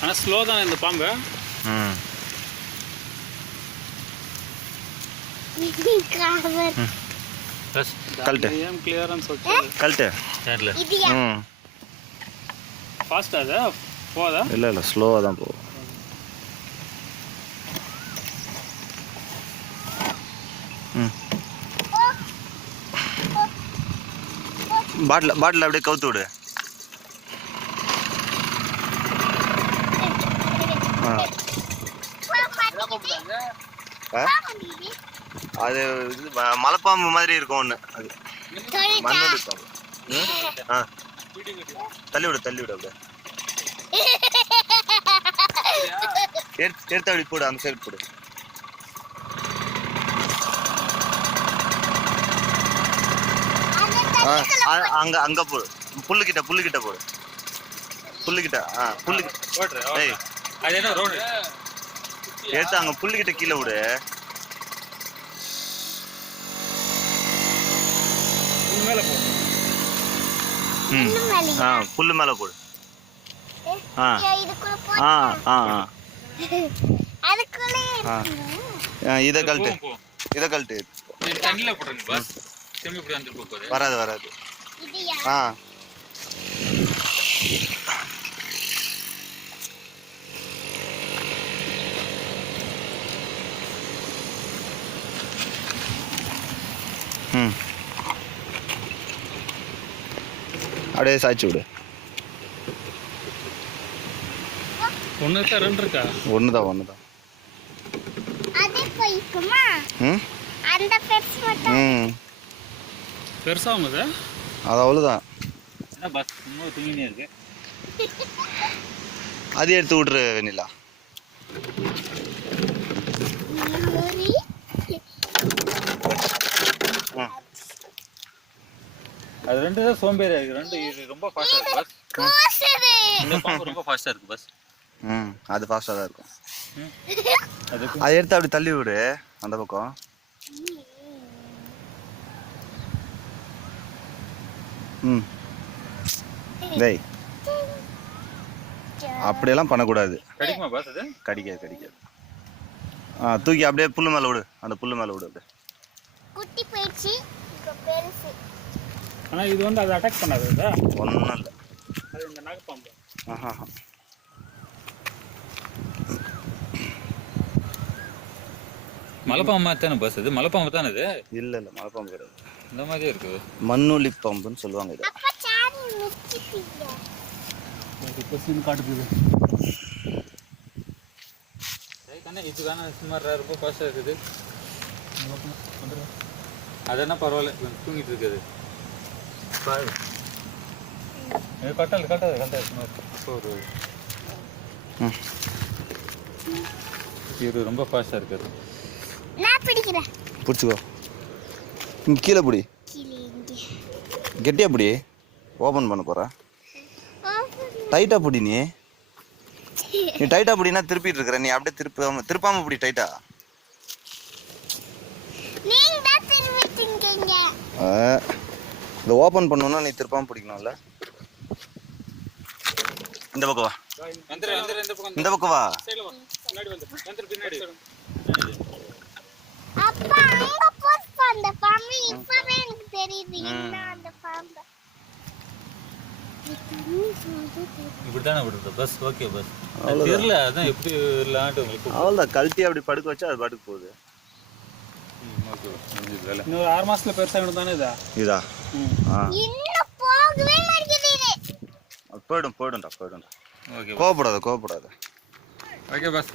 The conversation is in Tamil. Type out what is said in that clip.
ஆனால் ஸ்லோ தானே இந்த பாம்பு. ம் கழட்டு ஏன் கிளியரன்ஸ் வச்சு கழட்டு. ம் ஃபாஸ்ட்டாக அது போதா? இல்லை ஸ்லோவாக தான் போகும். ம் பாட்டில் அப்படியே கவுத்து விடு. அது இது மலைப்பாம்பு மாதிரி இருக்கும் ஒன்று. அது மண்ணோடு பாம்பு. ஆ தள்ளி விடு அப்படியே எடுத்து அப்படி போடு. அந்த சைடு போடு. அங்க போடு. புல்லுக்கிட்ட போடு. புல்லுக்கிட்ட ஏய் எடுத்து அங்க புல்லுக்கிட்ட கீழே விடு. புல்லு மேல போடு. இதை கழட்டு. வராது. ம் அப்படியே சாய்ச்சி விடு. ஒன்று இருக்கா 2 இருக்கா? ஒன்று தான். ம் பெருசாகுது அது அவ்வளோதான். இருக்கு. அது எடுத்து விட்ரு வெண்ணிலா. அது 2 தான் சோம்பேறியா இருக்கு. 2 இது ரொம்ப ஃபாஸ்டா இருக்கு பஸ். இந்த பாம்பு ரொம்ப ஃபாஸ்டா இருக்கு பஸ். அது ஃபாஸ்டா தான் இருக்கும். அதை எடுத்து அப்படி தள்ளி விடு அந்த பக்கம். டேய் அப்படியெல்லாம் பண்ணக்கூடாது. கடிக்குமா பஸ்? அது கடிக்காது. தூக்கி அப்படியே புல்லு மேலே விடு. அந்த புல்லு மேலே விடு. அப்படியே குட்டி போயிடுச்சு. இப்போ பெருசு. ஆனால் இது வந்து அதை அட்டாக் பண்ணாது. ஒன்றும் இல்லை. அது இந்த நாகப்பாம்பு. மலைப்பாம்பு தானே பஸ்? அது மலைப்பாம்பு தானே? இது இல்லை மலைப்பாம்பு கிடையாது. இந்த மாதிரியே இருக்குது. மண்ணுளி பாம்புன்னு சொல்லுவாங்க இது. காட்டுக்குது இது தானே சுமார் ரொம்ப ஃபாஸ்ட்டாக இருக்குது. அதென்ன பரவாயில்ல, தூங்கிட்டு இருக்குது. கட்டாது சுமார் இது ரொம்ப ஃபாஸ்ட்டாக இருக்குது. பிடிச்சிக்கோ. இங்கே கீழே பிடி. கெட்டியா பிடி. ஓப்பன் பண்ண போகிற. டைட்டாக பிடி. நீ டைட்டாக பிடினா திருப்பிட்டு இருக்கிற. நீ அப்படியே திருப்பாம பிடி டைட்டா. இதை ஓப்பன் பண்ணணும்னா நீ திருப்பாம பிடிக்கணும்ல. இந்த பக்கம் வா. இந்த பக்கம் வா. இப்படித்தானே விடுறது பஸ்? Okay bus. தெரியல அதான் எப்படி விடலான்ட்டு உங்களுக்கு. அவ்வளோதான். கழட்டி அப்படி படுக்க வச்சா அது பாட்டுக்கு போகுது. இன்னும் 6 மாசத்துல பெருசாக தானே இதா? போயிடும்டா. கோவப்படாத. Okay bus.